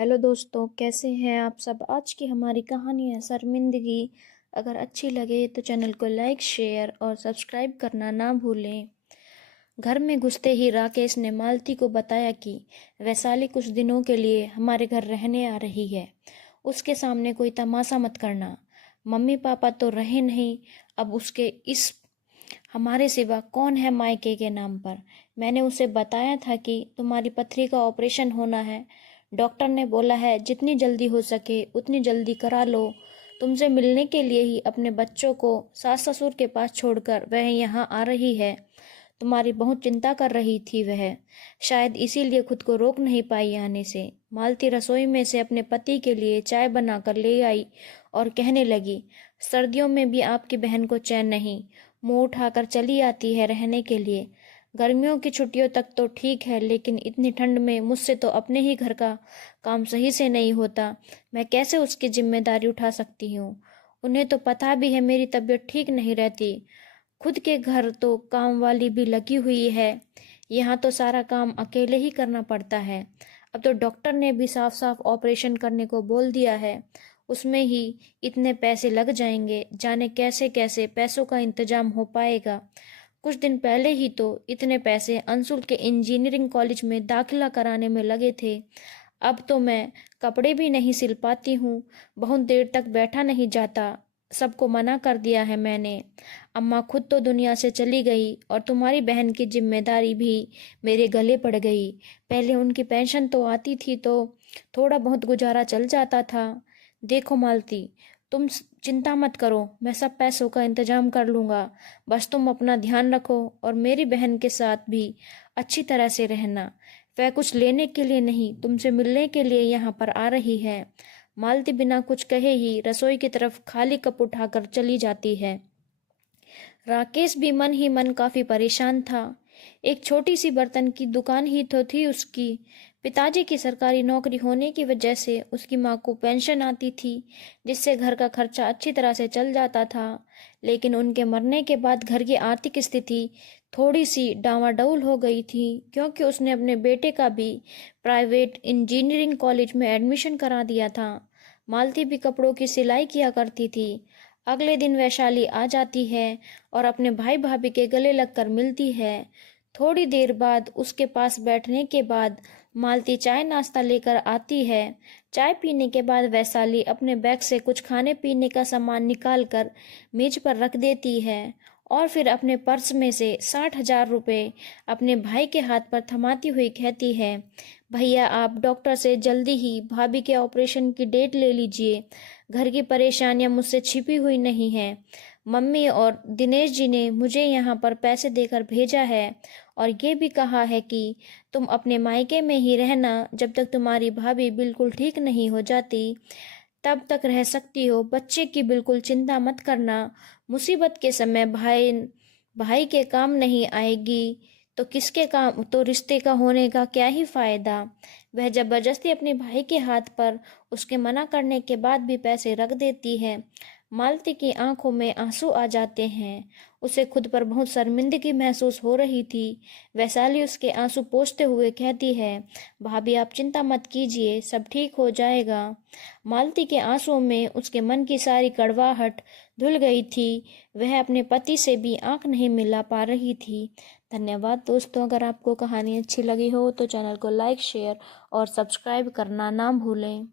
Hello दोस्तों, कैसे हैं आप सब। आज की हमारी कहानी है शर्मिंदगी। अगर अच्छी लगे तो चैनल को लाइक, शेयर और सब्सक्राइब करना ना भूलें। घर में घुसते ही राकेश ने मालती को बताया कि वैशाली कुछ दिनों के लिए हमारे घर रहने आ रही है। उसके सामने कोई तमाशा मत करना। मम्मी पापा तो रहे नहीं, अब उसके इस हमारे सिवा कौन है मायके के नाम पर। मैंने उसे बताया था कि तुम्हारी पथरी का ऑपरेशन होना है। डॉक्टर ने बोला है जितनी जल्दी हो सके उतनी जल्दी करा लो। तुमसे मिलने के लिए ही अपने बच्चों को सास ससुर के पास छोड़कर वह यहाँ आ रही है। तुम्हारी बहुत चिंता कर रही थी वह, शायद इसीलिए खुद को रोक नहीं पाई आने से। मालती रसोई में से अपने पति के लिए चाय बनाकर ले आई और कहने लगी, सर्दियों में भी आपकी बहन को चैन नहीं, मुंह उठाकर चली आती है रहने के लिए। गर्मियों की छुट्टियों तक तो ठीक है, लेकिन इतनी ठंड में मुझसे तो अपने ही घर का काम सही से नहीं होता। मैं कैसे उसकी जिम्मेदारी उठा सकती हूँ। उन्हें तो पता भी है मेरी तबीयत ठीक नहीं रहती। खुद के घर तो काम वाली भी लगी हुई है, यहाँ तो सारा काम अकेले ही करना पड़ता है। अब तो डॉक्टर ने भी साफ साफ ऑपरेशन करने को बोल दिया है। उसमें ही इतने पैसे लग जाएंगे, जाने कैसे कैसे पैसों का इंतजाम हो पाएगा। कुछ दिन पहले ही तो इतने पैसे अंशुल के इंजीनियरिंग कॉलेज में दाखिला कराने में लगे थे। अब तो मैं कपड़े भी नहीं सिल पाती हूँ, बहुत देर तक बैठा नहीं जाता। सबको मना कर दिया है मैंने। अम्मा खुद तो दुनिया से चली गई और तुम्हारी बहन की जिम्मेदारी भी मेरे गले पड़ गई। पहले उनकी पेंशन तो आती थी तो थोड़ा बहुत गुजारा चल जाता था। देखो मालती, तुम चिंता मत करो, मैं सब पैसों का इंतजाम कर लूँगा। बस तुम अपना ध्यान रखो और मेरी बहन के साथ भी अच्छी तरह से रहना। वह कुछ लेने के लिए नहीं, तुमसे मिलने के लिए यहाँ पर आ रही है। मालती बिना कुछ कहे ही रसोई की तरफ खाली कप उठाकर चली जाती है। राकेश भी मन ही मन काफी परेशान था। एक छोटी सी बर्तन की दुकान ही तो थी उसकी। पिताजी की सरकारी नौकरी होने की वजह से उसकी माँ को पेंशन आती थी, जिससे घर का खर्चा अच्छी तरह से चल जाता था। लेकिन उनके मरने के बाद घर की आर्थिक स्थिति थोड़ी सी डावाडौल हो गई थी, क्योंकि उसने अपने बेटे का भी प्राइवेट इंजीनियरिंग कॉलेज में एडमिशन करा दिया था। मालती भी कपड़ों की सिलाई किया करती थी। अगले दिन वैशाली आ जाती है और अपने भाई भाभी के गले लगकर मिलती है। थोड़ी देर बाद उसके पास बैठने के बाद मालती चाय नाश्ता लेकर आती है। चाय पीने के बाद वैशाली अपने बैग से कुछ खाने पीने का सामान निकाल कर मेज पर रख देती है और फिर अपने पर्स में से 60,000 रुपये अपने भाई के हाथ पर थमाती हुई कहती है, भैया आप डॉक्टर से जल्दी ही भाभी के ऑपरेशन की डेट ले लीजिए। घर की परेशानियां मुझसे छिपी हुई नहीं है। मम्मी और दिनेश जी ने मुझे यहाँ पर पैसे देकर भेजा है और ये भी कहा है कि तुम अपने मायके में ही रहना, जब तक तुम्हारी भाभी बिल्कुल ठीक नहीं हो जाती तब तक रह सकती हो। बच्चे की बिल्कुल चिंता मत करना। मुसीबत के समय भाई भाई के काम नहीं आएगी तो किसके काम, तो रिश्ते का होने का क्या ही फायदा। वह जबरदस्ती अपने भाई के हाथ पर उसके मना करने के बाद भी पैसे रख देती है। मालती की आंखों में आंसू आ जाते हैं। उसे खुद पर बहुत शर्मिंदगी महसूस हो रही थी। वैशाली उसके आंसू पोंछते हुए कहती है, भाभी आप चिंता मत कीजिए, सब ठीक हो जाएगा। मालती के आंसुओं में उसके मन की सारी कड़वाहट धुल गई थी। वह अपने पति से भी आंख नहीं मिला पा रही थी। धन्यवाद दोस्तों। अगर आपको कहानी अच्छी लगी हो तो चैनल को लाइक, शेयर और सब्सक्राइब करना ना भूलें।